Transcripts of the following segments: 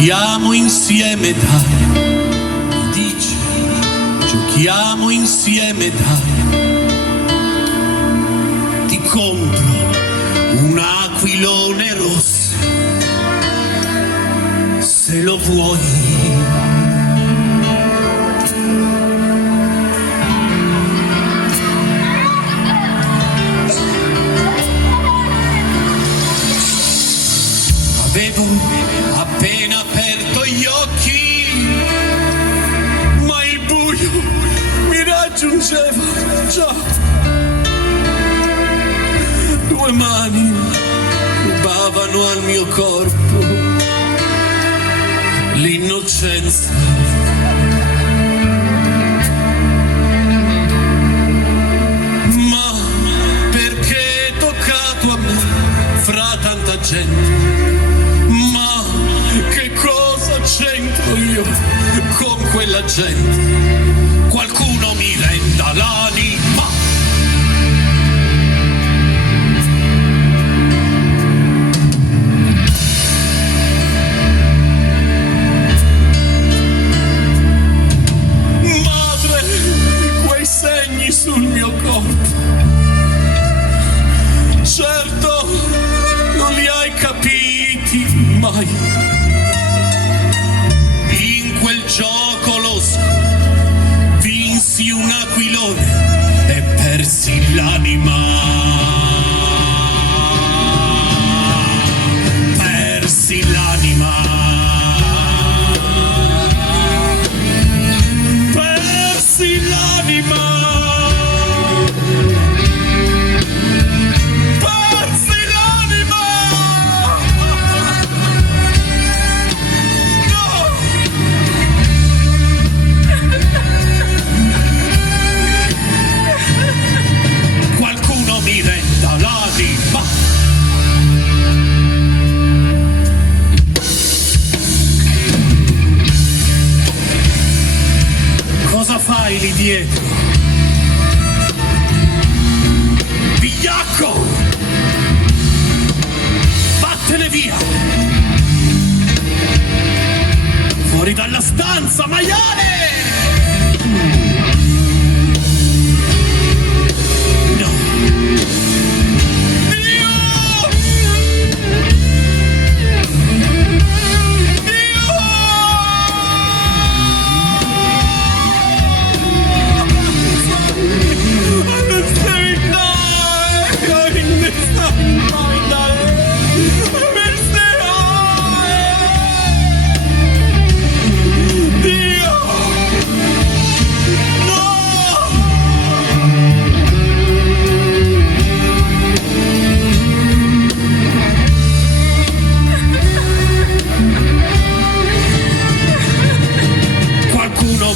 Giochiamo insieme, dai, mi dici, giochiamo insieme, dai. Ti compro un aquilone rosso, se lo vuoi. Avevo appena aperto gli occhi, ma il buio mi raggiungeva già. Due mani rubavano al mio corpo l'innocenza. Ma perché toccato a me fra tanta gente? Ma che cosa c'entro io con quella gente? Qualcuno mi renda l'anima. Madre, quei segni sul mio corpo, certo non li hai capiti mai. In quel gioco losco vinsi un aquilone e persi l'anima. Persi l'anima. Persi l'anima. Cosa fai lì dietro? Vigliacco! Vattene via! Fuori dalla stanza, maiale!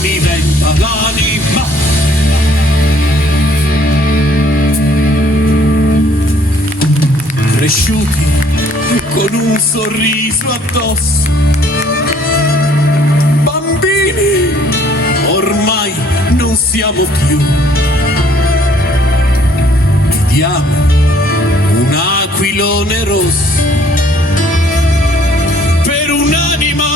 Mi venda l'anima. Cresciuti con un sorriso addosso, bambini ormai non siamo più. Vediamo un aquilone rosso per un'anima.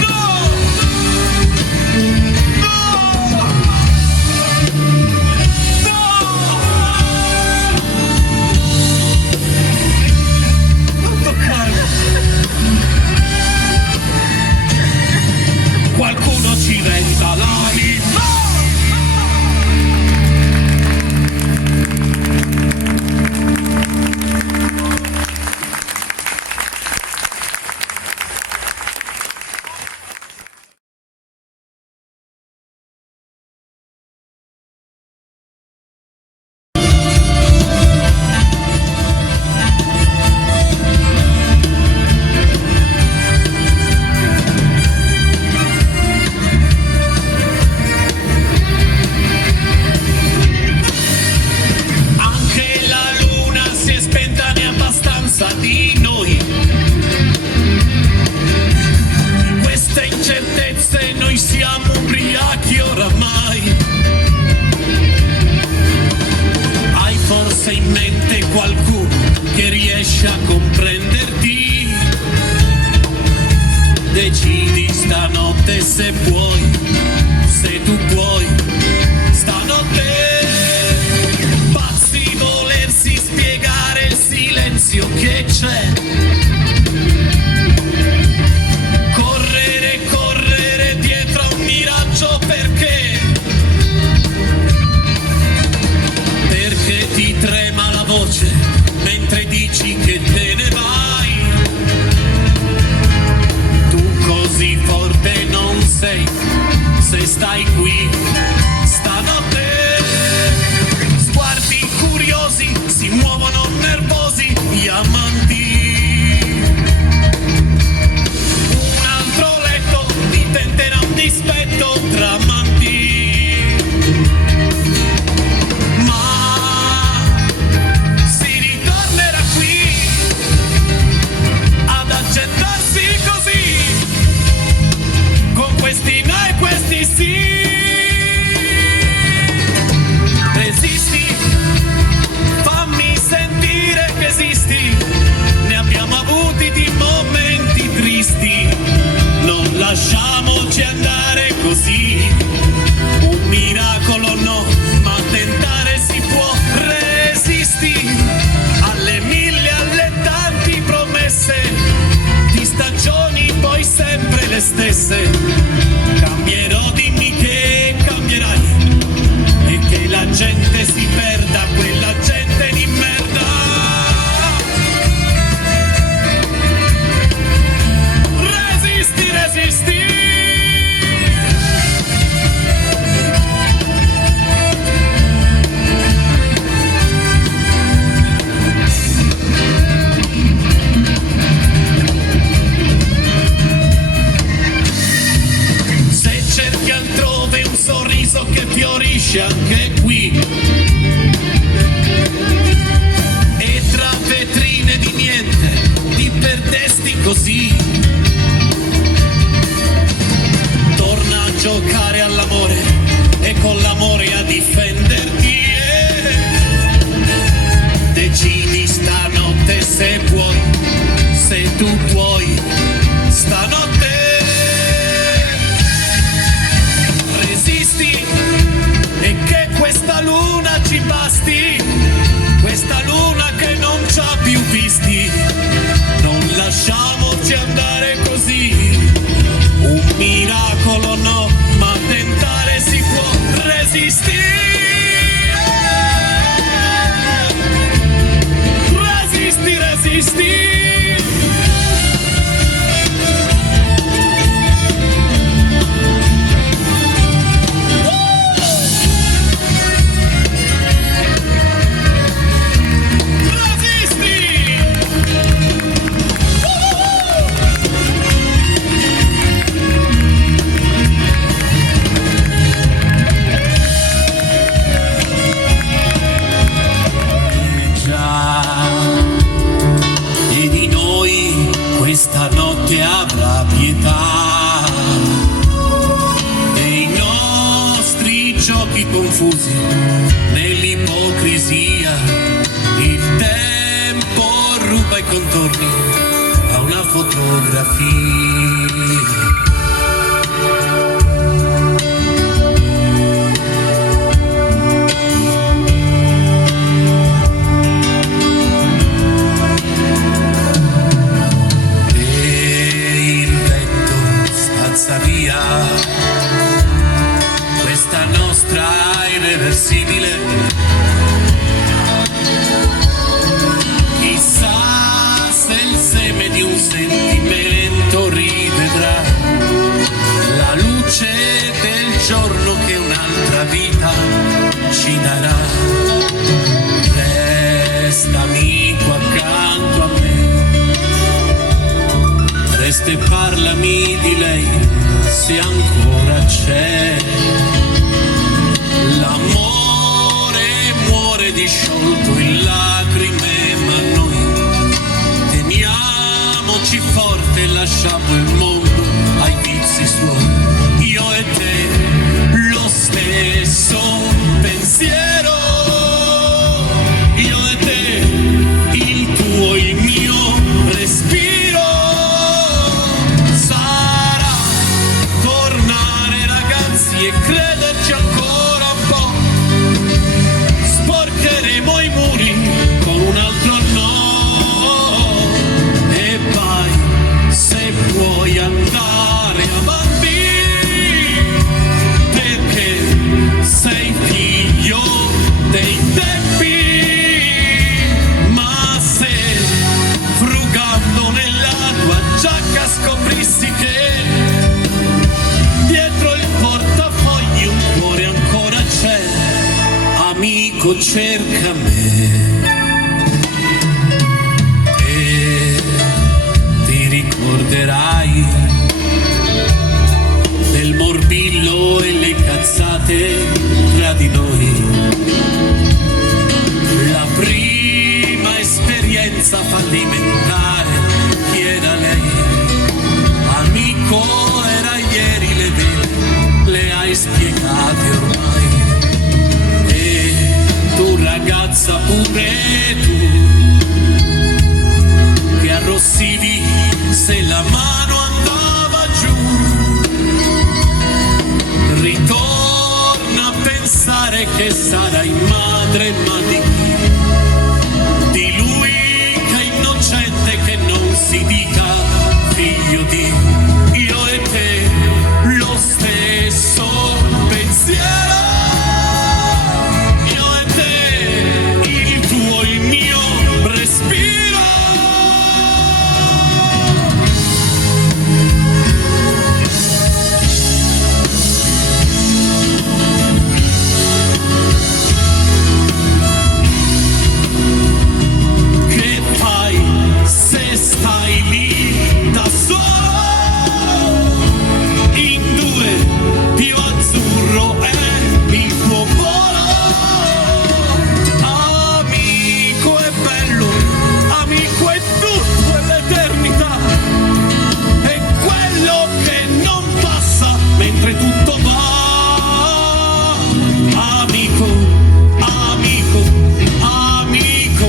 No! in mente qualcuno che riesce a comprenderti. Decidi stanotte se puoi, se tu puoi, stanotte. Pazzi volersi spiegare il silenzio che c'è. Correre, correre dietro a un miraggio perché? Perché ti trema la voce mentre dici che te ne vai. Tu così forte non sei se stai qui stanotte. Sguardi curiosi si muovono nervosi gli amanti. Un altro letto diventerà un dispetto tra amanti. Questi no e questi sì. Resisti, fammi sentire che esisti. Ne abbiamo avuti di momenti tristi. Non lasciamoci andare così. Un miracolo no, ma tentare si può. Resisti alle mille, alle tanti promesse. Di stagioni poi sempre le stesse. Cambierò, dimmi che cambierai e che la gente si perda, quella gente di merda. Resisti, resisti. Altrove un sorriso che fiorisce anche qui, e tra vetrine di niente ti perdesti così. Torna a giocare all'amore e con l'amore a difenderti. Decidi stanotte se puoi, se tu puoi, stanotte. E che questa luna ci basti, questa luna che non ci ha più visti. Non lasciamoci andare così. Un miracolo no, ma tentare si può. Resisti. Resisti, resisti. Questa notte avrà pietà dei nostri giochi confusi nell'ipocrisia. Il tempo ruba i contorni a una fotografia. Via questa nostra irreversibile. Chissà se il seme di un sentimento rivedrà la luce del giorno che un'altra vita ci darà. Resta amico accanto a me, resta e parlami di lei se ancora c'è. L'amore muore disciolto in lacrime, ma noi teniamoci forte e lasciamo il mondo ai vizi suoi. Io e te lo stesso pensiero, io e amico cerca me e ti ricorderai del morbillo e le cazzate tra di noi, la prima esperienza fallimentare. Chi era lei? Amico era ieri, le vele le hai spiegate ormai, e tu ragazza pure tu, che arrossivi se la mano andava giù. Ritorna a pensare che sarai madre, ma di chi? Di lui che è innocente, che non si dica figlio di. Io e te lo stesso pensiero, io e te, il tuo, il mio respiro. Che fai se stai lì da solo? In due più azzurro è il tuo volo. Amico è bello, amico è tutto, è l'eternità, è quello che non passa mentre tutto va. Amico, amico, amico,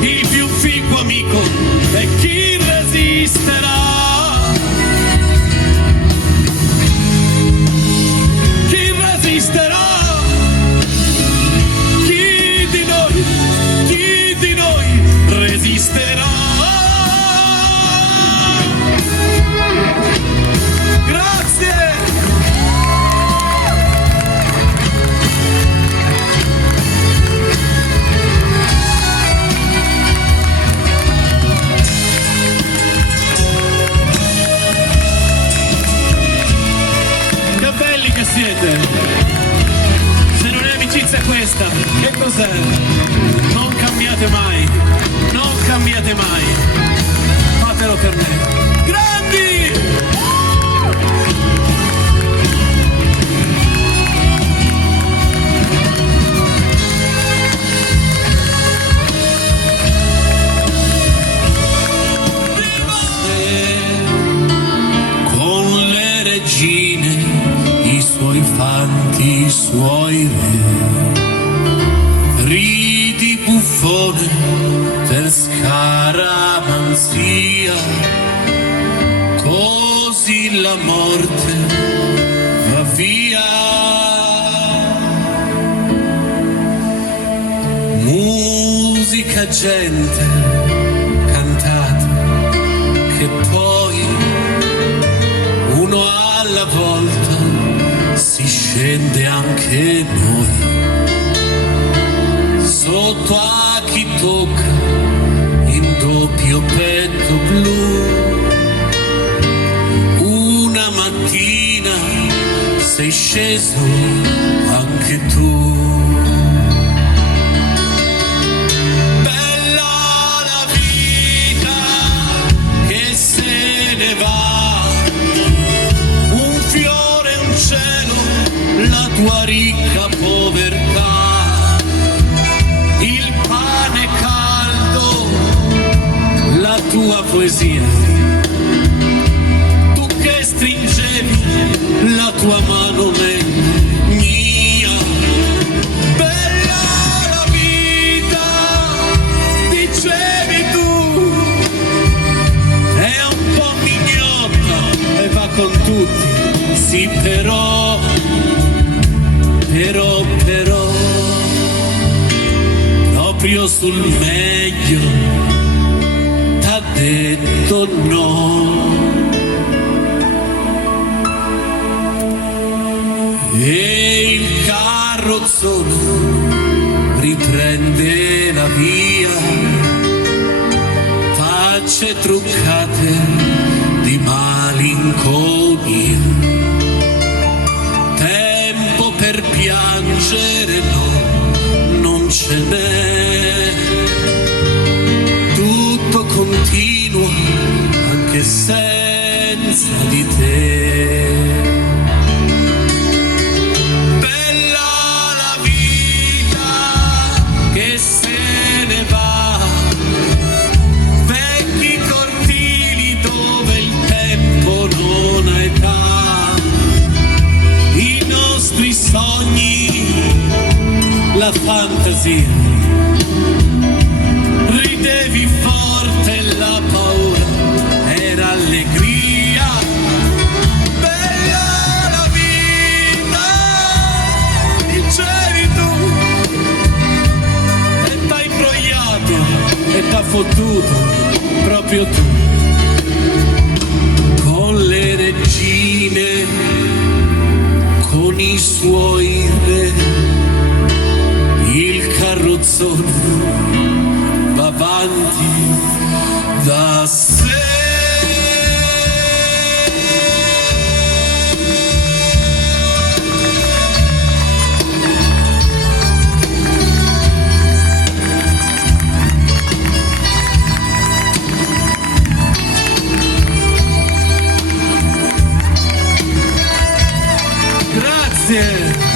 il più figo amico è chi resisterà. Chi resisterà? Chi di noi resisterà? Grazie! Che belli che siete! Se non è amicizia questa, che cos'è? Non cambiate mai, non cambiate mai. Fatelo per me. Grandi! Con le regine, i suoi fanti, i suoi re, ridi buffone per scaramanzia, così la morte va via. Musica, gente, cantate, che poi uno alla volta si scende anche noi. Sotto a chi tocca in doppio petto blu, una mattina sei sceso anche tu. Bella la vita che se ne va, un fiore, un cielo, la tua ricca povertà, il pane caldo, la tua poesia, tu che stringevi la tua mano mia. Bella la vita, dicevi tu, è un po' mignotta e va con tutti, sì però, proprio sul meglio t'ha detto no. E il carrozzone riprende la via, facce truccate di malinconia, tempo per piangere piangere no, non ce n'è. Tutto continua anche senza di te. Bella la vita che se ne va, vecchi cortili dove il tempo non ha età, i nostri sogni, la fantasia, ridevi forte, la paura era allegria. Bella la vita, dicevi tu, e t'hai imbrogliato e t'ha fottuto proprio tu, con le regine, con i suoi re, il carrozzone va avanti da sé. Grazie.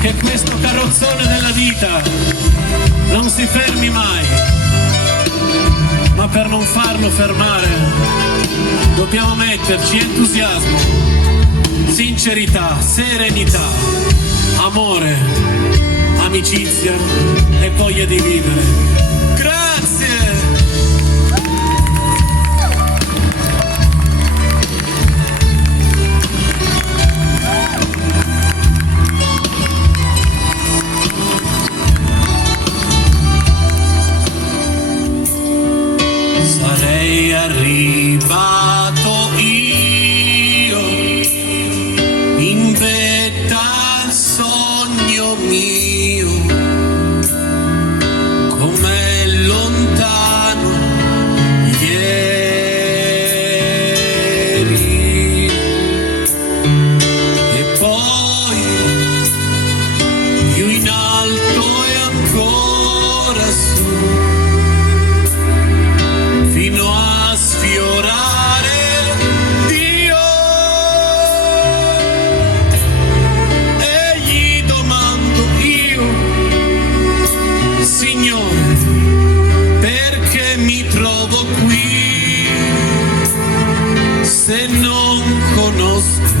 Che questo carrozzone della vita non si fermi mai, ma per non farlo fermare dobbiamo metterci entusiasmo, sincerità, serenità, amore, amicizia e voglia di vivere. Grazie! Sarei arrivato io in vetta al sogno mio, com'è lontano ieri, e poi più in alto e ancora su, fino a sfiorare Dio, e gli domando io, Signore, perché mi trovo qui se non conosco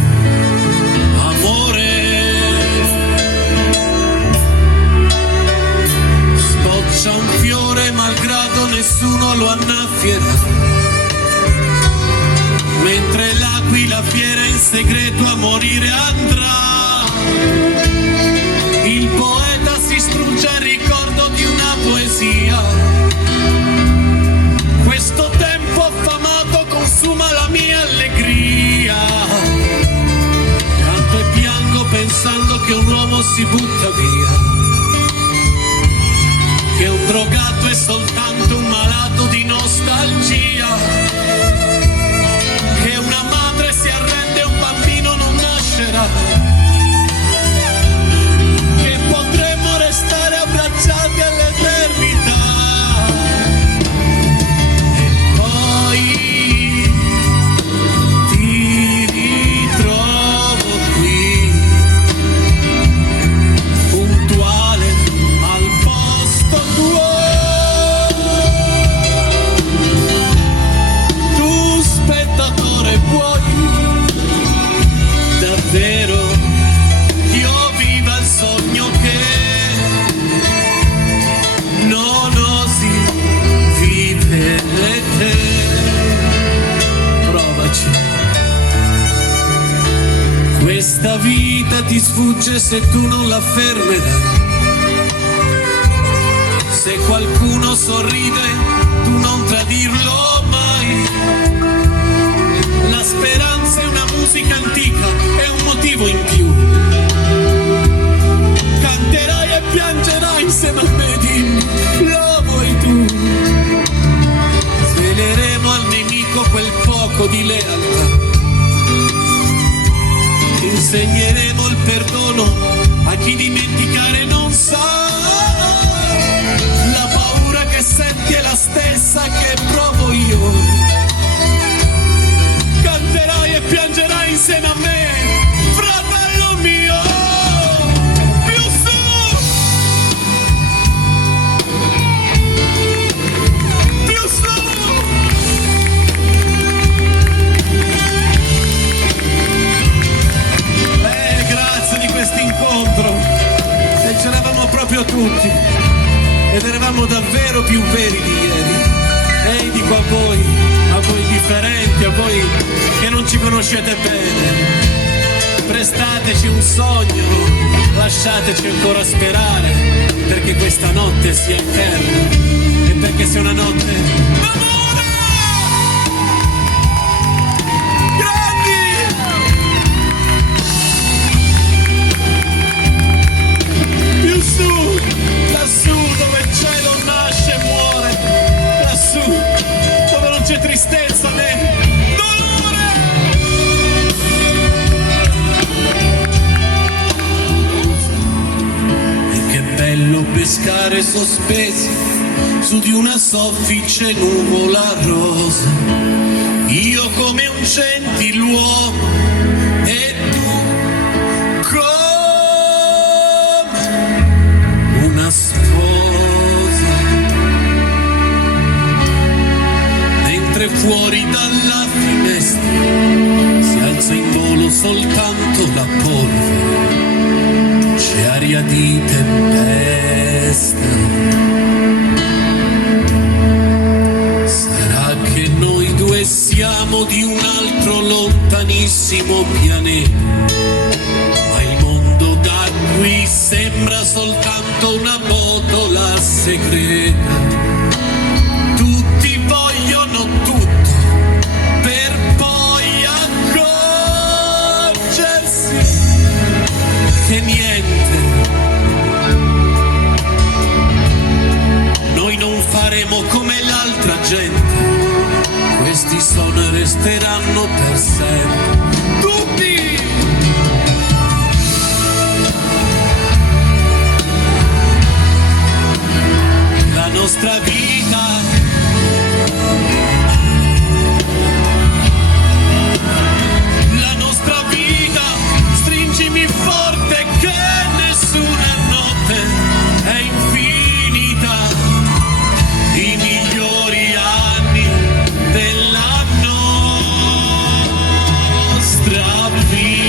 amore? Sboccia un fiore malgrado nessuno lo annaffierà, mentre l'aquila fiera in segreto a morire andrà. Il poeta si strugge al ricordo di una poesia, questo tempo affamato consuma la mia allegria. Canto e piango pensando che un uomo si butta via, che un drogato è soltanto un malato di nostalgia, che una madre si arrende e un bambino non nascerà, che potremmo restare abbracciati all'eternità. E poi ti ritrovo qui, puntuale al posto tuo. Tu spettatore vuoi davvero io viva il sogno che non osi vivere te? Provaci. Questa vita ti sfugge se tu non la fermerai. Se qualcuno sorride, tu non tradirlo mai. La speranza è una musica antica, è un motivo in più. Canterai e piangerai insieme a me, dimmi, lo vuoi tu? Sveleremo al nemico quel poco di lealtà, insegneremo meglio tutti ed eravamo davvero più veri di ieri. E dico a voi differenti, a voi che non ci conoscete bene, prestateci un sogno, lasciateci ancora sperare, perché questa notte sia eterna e perché sia una notte d'amore! Grandi! Più su, lassù dove il cielo nasce e muore, lassù dove non c'è tristezza né dolore. E che bello pescare sospesi su di una soffice nuvola rosa, io come un gentiluomo e tu come una sposa, mentre fuori dalla finestra si alza in volo soltanto la polvere, c'è aria di tempesta. Sarà che noi due siamo di un altro lontanissimo pianeta, ma il mondo da qui sembra soltanto una botola segreta. Tutti vogliono tutto per poi accorgersi che niente. Noi non faremo come l'altra gente, questi sono e resteranno per sempre dubbi. La nostra vita stringimi forte che nessuna notte è infinita, i migliori anni della nostra vita.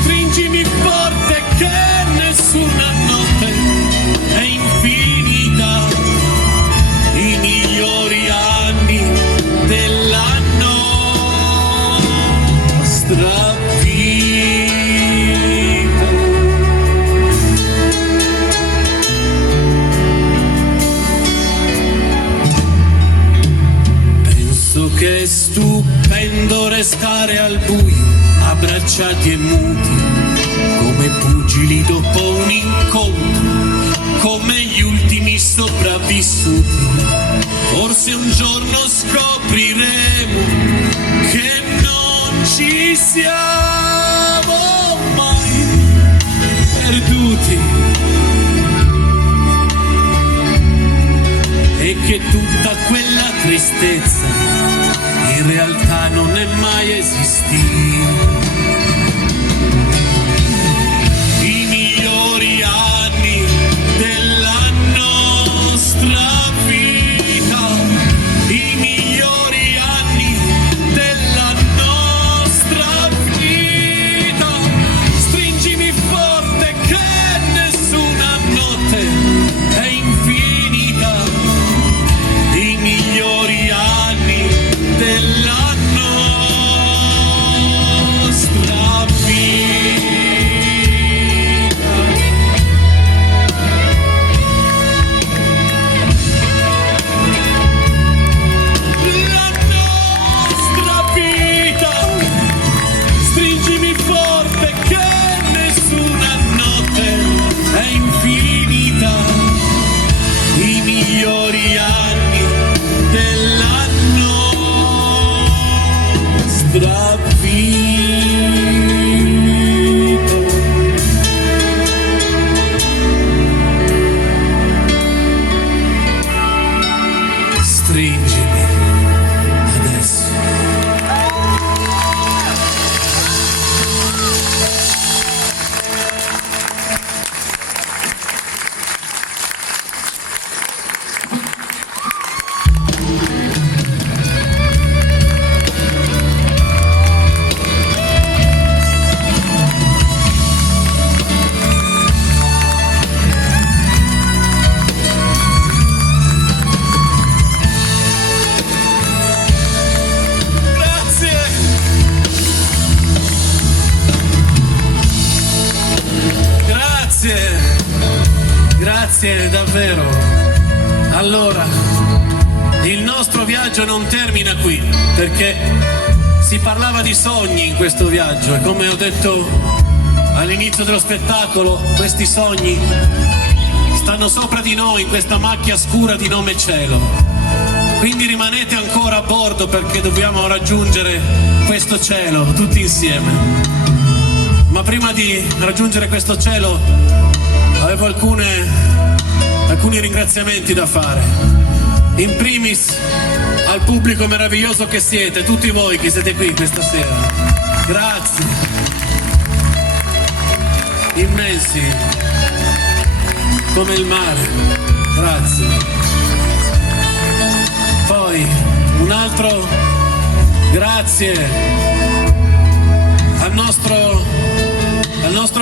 Stringimi forte che nessuna notte è infinita, i migliori anni della nostra vita. Penso che è stupendo restare al buio, abbracciati e muti, come pugili dopo un incontro, come gli ultimi sopravvissuti. Forse un giorno scopriremo che non ci siamo mai perduti e che tutta quella tristezza in realtà non è mai esistita. I migliori anni della nostra vita, i migliori anni della nostra vita. Stringimi forte che nessuna notte è infinita, i migliori anni della nostra Grazie davvero. Allora, il nostro viaggio non termina qui, perché si parlava di sogni in questo viaggio e come ho detto all'inizio dello spettacolo, questi sogni stanno sopra di noi in questa macchia scura di nome cielo. Quindi rimanete ancora a bordo perché dobbiamo raggiungere questo cielo tutti insieme. Ma prima di raggiungere questo cielo avevo alcuni ringraziamenti da fare. In primis al pubblico meraviglioso che siete, tutti voi che siete qui questa sera. Grazie. Immensi come il mare. Grazie. Poi un altro grazie al nostro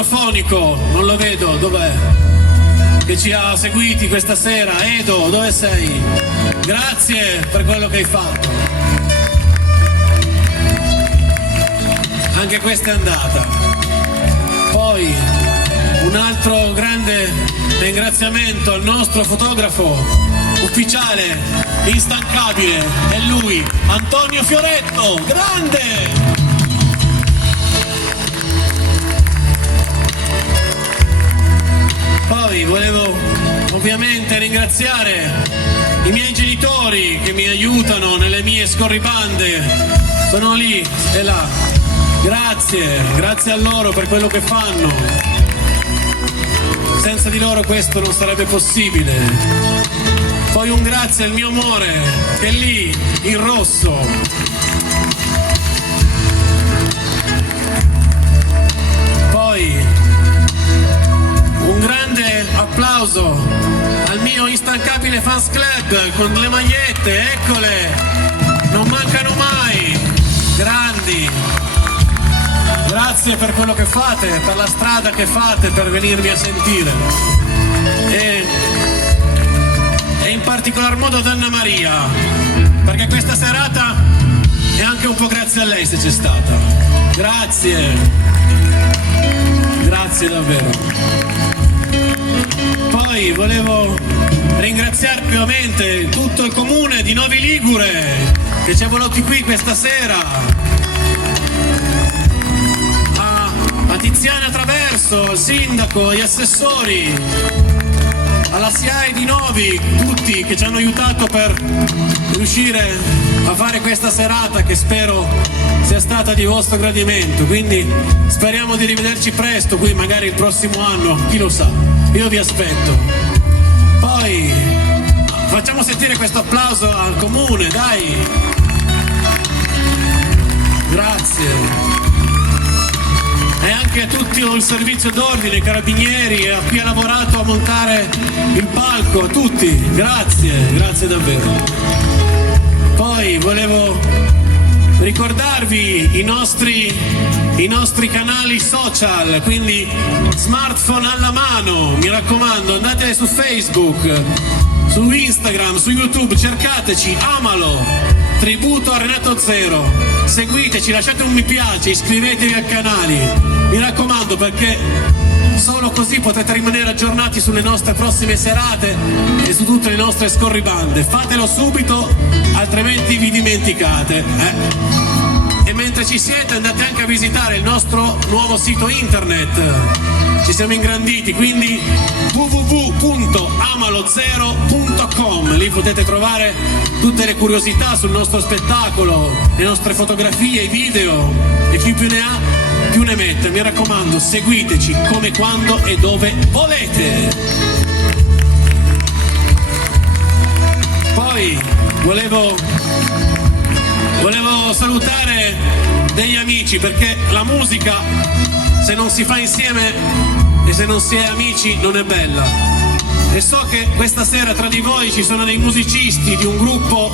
fonico, non lo vedo, dov'è? Che ci ha seguiti questa sera. Edo, dove sei? Grazie per quello che hai fatto. Anche questa è andata. Poi un altro grande ringraziamento al nostro fotografo ufficiale, instancabile, è lui, Antonio Fioretto, grande! Poi volevo ovviamente ringraziare i miei genitori che mi aiutano nelle mie scorribande, sono lì e là. Grazie a loro per quello che fanno. Senza di loro questo non sarebbe possibile. Poi un grazie al mio amore che è lì in rosso. Poi un grande applauso al mio instancabile fans club con le magliette, eccole, non mancano mai, grandi. Grazie per quello che fate, per la strada che fate, per venirmi a sentire. E in particolar modo ad Anna Maria, perché questa serata è anche un po' grazie a lei se c'è stata. Grazie davvero. Poi volevo ringraziare ovviamente tutto il comune di Novi Ligure che ci ha voluti qui questa sera. A Tiziana Traverso, al sindaco, agli assessori, alla SIAE di Novi, tutti che ci hanno aiutato per riuscire a fare questa serata che spero sia stata di vostro gradimento. Quindi speriamo di rivederci presto qui, magari il prossimo anno, chi lo sa, io vi aspetto. Poi facciamo sentire questo applauso al comune, dai. Grazie. E anche a tutto il servizio d'ordine, carabinieri, a chi ha lavorato a montare il palco, a tutti, grazie davvero. Poi volevo ricordarvi i nostri canali social, quindi smartphone alla mano, mi raccomando, andate su Facebook, su Instagram, su YouTube, cercateci, Amalo, tributo a Renato Zero, seguiteci, lasciate un mi piace, iscrivetevi al canale, mi raccomando, perché solo così potrete rimanere aggiornati sulle nostre prossime serate e su tutte le nostre scorribande. Fatelo subito, altrimenti vi dimenticate. E mentre ci siete andate anche a visitare il nostro nuovo sito internet, ci siamo ingranditi, quindi www.amalozero.com, lì potete trovare tutte le curiosità sul nostro spettacolo, le nostre fotografie, i video, e chi più ne ha più ne mette. Mi raccomando, seguiteci come, quando e dove volete. Poi volevo salutare degli amici, perché la musica, se non si fa insieme e se non si è amici, non è bella. E so che questa sera tra di voi ci sono dei musicisti di un gruppo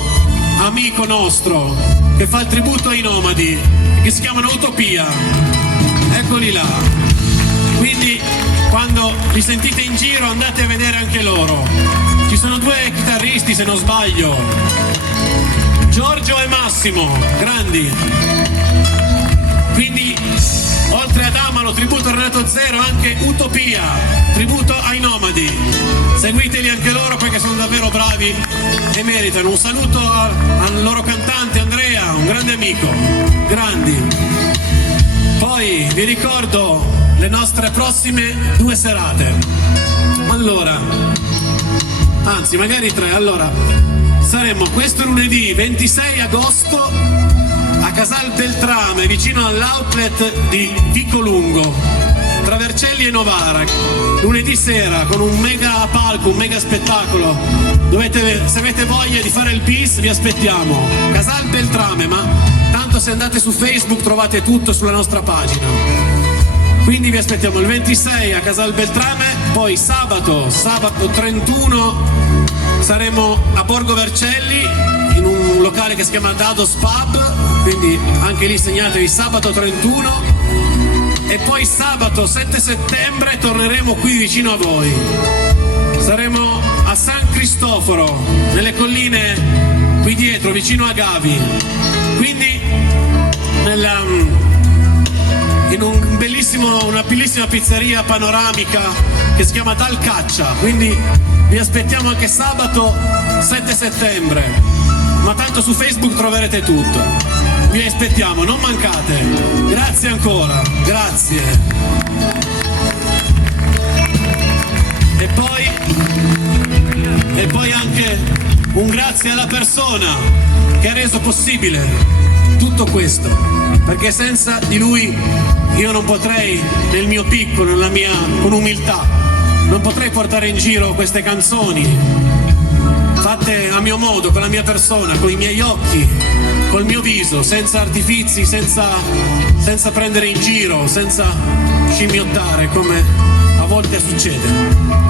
amico nostro che fa il tributo ai nomadi, che si chiamano Utopia. Eccoli là. Quindi quando li sentite in giro andate a vedere anche loro. Ci sono due chitarristi, se non sbaglio, Giorgio e Massimo, grandi. Quindi oltre ad Amalo, tributo a Renato Zero, anche Utopia, tributo ai Nomadi. Seguiteli anche loro perché sono davvero bravi e meritano. Un saluto al loro cantante Andrea, un grande amico, grandi. Poi vi ricordo le nostre prossime 2 serate. Allora, anzi magari 3. Allora, saremo questo lunedì 26 agosto a Casal Beltrame, vicino all'outlet di Vicolungo, tra Vercelli e Novara. Lunedì sera con un mega palco, un mega spettacolo. Se avete voglia di fare il bis, vi aspettiamo. Casal Beltrame, ma tanto se andate su Facebook trovate tutto sulla nostra pagina. Quindi vi aspettiamo il 26 a Casal Beltrame, poi sabato 31 saremo a Borgo Vercelli in un locale che si chiama Dados Pub, quindi anche lì segnatevi sabato 31. E poi sabato 7 settembre torneremo qui vicino a voi. Saremo a San Cristoforo, nelle colline qui dietro, vicino a Gavi. Quindi in una bellissima pizzeria panoramica che si chiama Talcaccia. Quindi vi aspettiamo anche sabato 7 settembre. Ma tanto su Facebook troverete tutto. Vi aspettiamo, non mancate. Grazie ancora, grazie. E poi anche un grazie alla persona che ha reso possibile tutto questo, perché senza di lui io non potrei, nel mio piccolo, nella mia, con umiltà, non potrei portare in giro queste canzoni fatte a mio modo, con la mia persona, con i miei occhi, col mio viso, senza artifizi, senza prendere in giro, senza scimmiottare come a volte succede.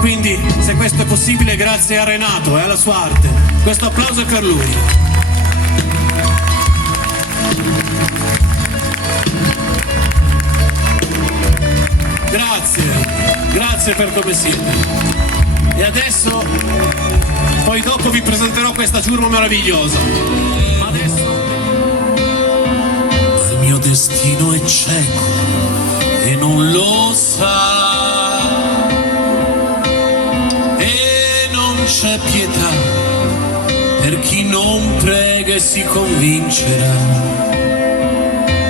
Quindi se questo è possibile, grazie a Renato e alla sua arte. Questo applauso è per lui. Grazie per come siete. E adesso, poi dopo vi presenterò questa ciurma meravigliosa. Ma adesso il mio destino è cieco e non lo sa, e non c'è pietà per chi non prega e si convincerà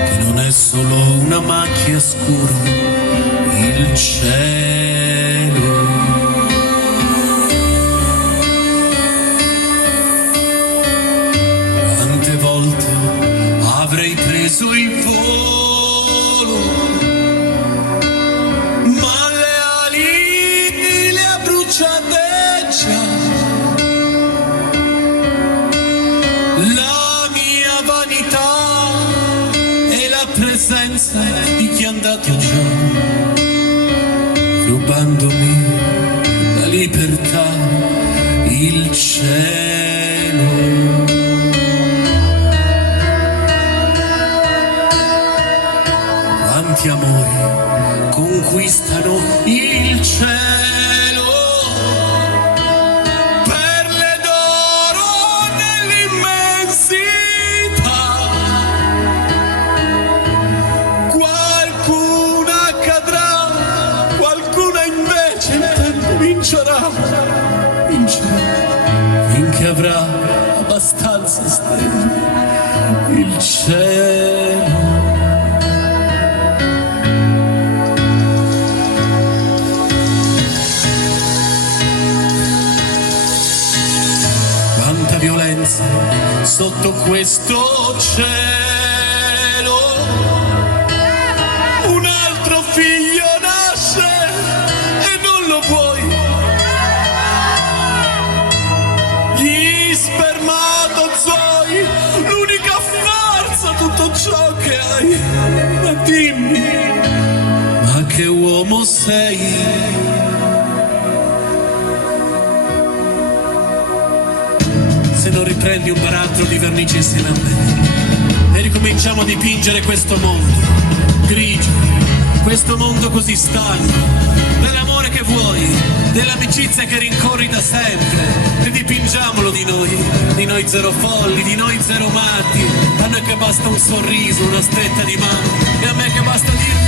che non è solo una macchia scura il cielo. Quante volte avrei preso il volo, ma le ali le ha bruciate già. La mia vanità e la presenza di chi è andato già, rubandomi la libertà, il cielo. Quanti amori conquistano il cielo, perle d'oro nell'immensità. Qualcuna cadrà, qualcuna invece il tempo vincerà, finché avrà abbastanza stelle il cielo. Quanta violenza sotto questo cielo. Un altro figlio nasce e non lo vuoi. Gli spermatozoi, l'unica forza, tutto ciò che hai. Ma dimmi, ma che uomo sei? Se non riprendi un barattolo di vernice insieme a me e ricominciamo a dipingere questo mondo grigio, questo mondo così stanco, dell'amore dell'amore che vuoi, dell'amicizia che rincorri da sempre. Ridipingiamolo di noi zero folli, di noi zero matti. A noi che basta un sorriso, una stretta di mano, e a me che basta dirmi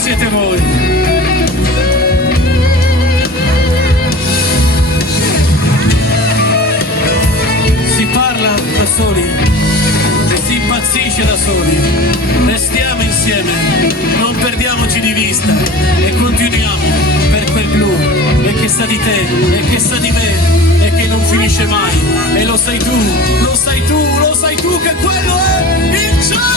siete voi. Si parla da soli e si impazzisce da soli. Restiamo insieme, non perdiamoci di vista e continuiamo per quel blu, e che sa di te, e che sa di me, e che non finisce mai. E lo sai tu, lo sai tu, lo sai tu che quello è il cielo.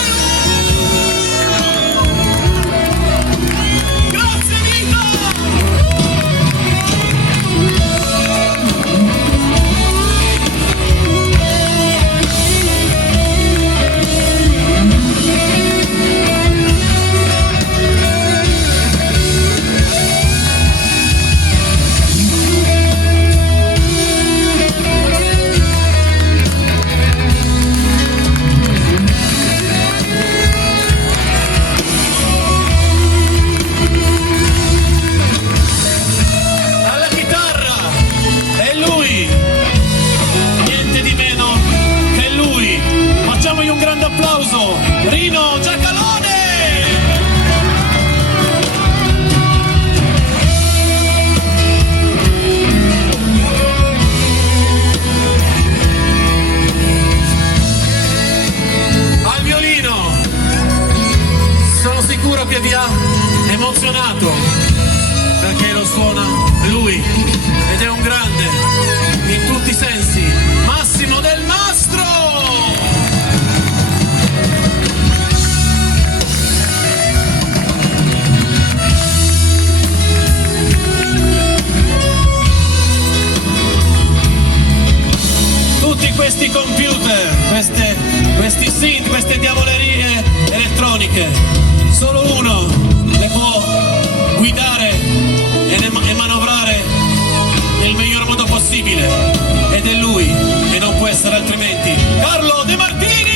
Rino Giacalone! Al violino! Sono sicuro che vi ha emozionato, perché lo suona lui, ed è un grande in tutti i sensi, Massimo Del Mastro! Tutti questi computer, questi synth, queste diavolerie elettroniche, solo uno le può guidare e manovrare nel miglior modo possibile, ed è lui, e non può essere altrimenti, Carlo De Martini!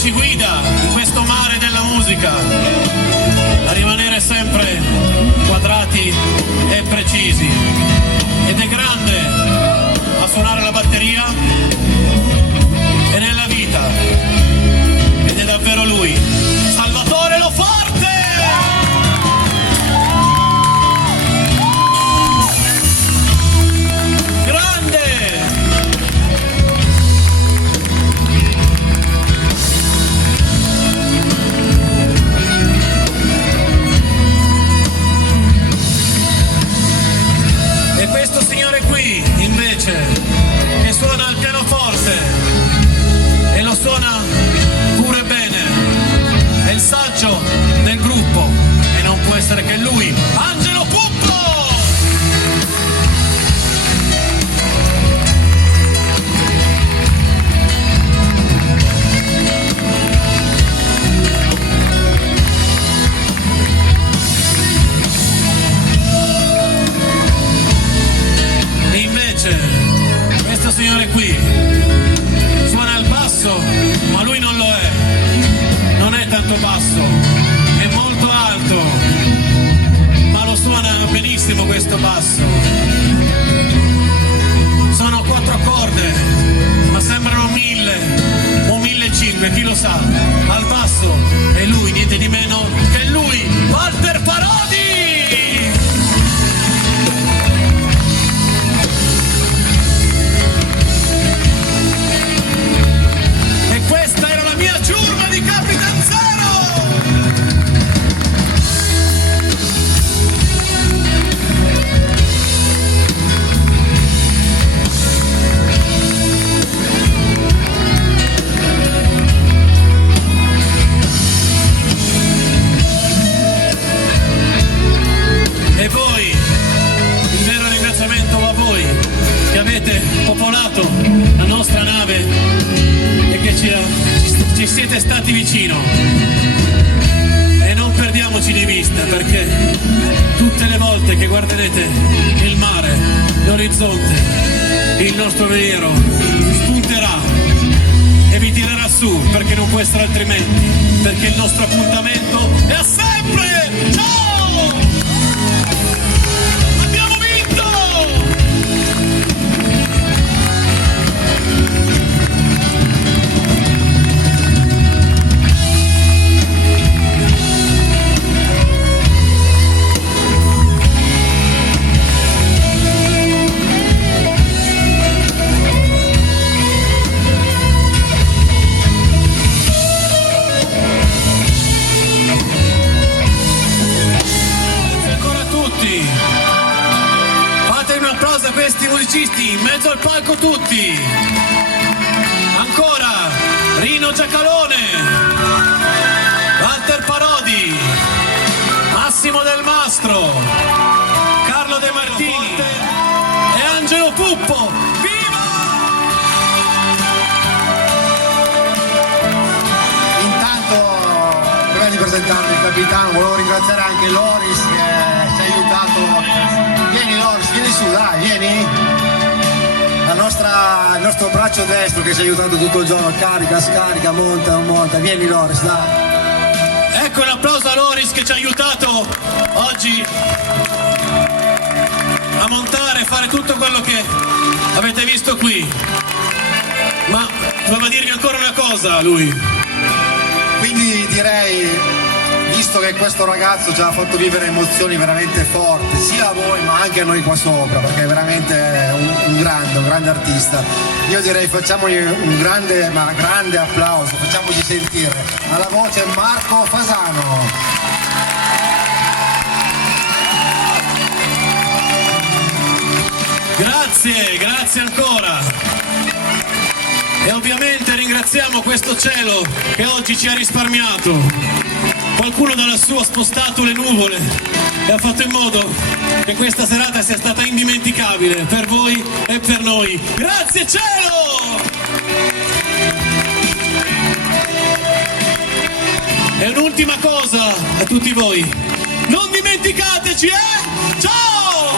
Ci guida in questo mare della musica a rimanere sempre quadrati e precisi, ed è grande a suonare la batteria e nella vita, ed è davvero lui, Salvatore Lo Forte! Che suona il pianoforte e lo suona pure bene, è il saggio del gruppo e non può essere che lui, Angelo Puppo! ma lui non lo è. Non è tanto basso, è molto alto, ma lo suona benissimo questo basso. Sono 4 corde, ma sembrano 1000 o 1500, chi lo sa. Al basso è lui, niente di meno che lui, Walter Parodi! E questa era la mia ciurma di Capitan Zero! E voi, il vero ringraziamento a voi che avete popolato la nostra nave e che ci siete stati vicino. E non perdiamoci di vista, perché tutte le volte che guarderete il mare, l'orizzonte, il nostro veliero spunterà e vi tirerà su, perché non può essere altrimenti, perché il nostro appuntamento è a sempre! Ciao! Questi musicisti in mezzo al palco tutti. Ancora Rino Giacalone, Walter Parodi, Massimo Del Mastro, Carlo De Martini e Angelo Puppo. Viva! Intanto, prima di presentarvi il capitano, volevo ringraziare anche Loris che ci ha aiutato. Vieni Loris, vieni su, dai, vieni. Il nostro braccio destro che ci ha aiutato tutto il giorno, carica, scarica, monta, non monta. Vieni Loris, dai. Ecco un applauso a Loris che ci ha aiutato oggi a montare e fare tutto quello che avete visto qui. Ma doveva dirvi ancora una cosa lui. Quindi direi, visto che questo ragazzo ci ha fatto vivere emozioni veramente forti, sia a voi ma anche a noi qua sopra, perché è veramente un grande artista, io direi facciamogli un grande applauso, facciamoci sentire. Alla voce Marco Fasano. Grazie ancora. E ovviamente ringraziamo questo cielo che oggi ci ha risparmiato. Qualcuno da lassù ha spostato le nuvole e ha fatto in modo che questa serata sia stata indimenticabile per voi e per noi. Grazie cielo! E un'ultima cosa a tutti voi. Non dimenticateci, Ciao!